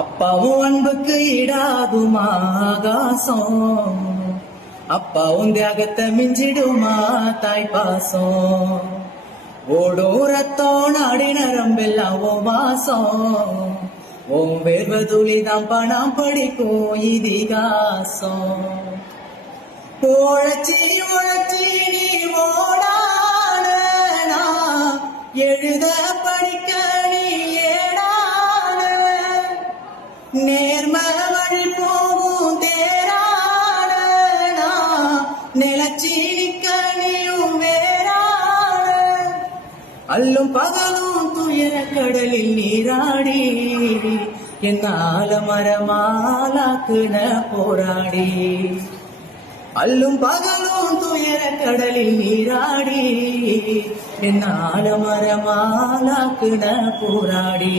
அப்பாவும் அன்புக்கு ஈடாகுமா ஆகாசம், அப்பாவும் தியாகத்தை மிஞ்சிடுமா தாய் பாசம். ஓடும் ரத்தம் நாடி நரம்பெல்லாம் ஓ வாசம், ஓம் வேர்வதுளிதான் பணம் படிக்கும் இதிகாசம். உழைச்சி உழைச்சி நீ ஓடான எழுத படிக்க நீ ஏடான, நேர்ம வழி போகும் தேரான நிலச்சி நிக்க நீயும் வேறான. அல்லும் பகலும் துயர கடலில் நீராடி என்னால மரமாலாக்குன போராடி. அல்லும் பகலும் துயர கடலில் நீராடி என்னால மரமாலாக்குன போராடி.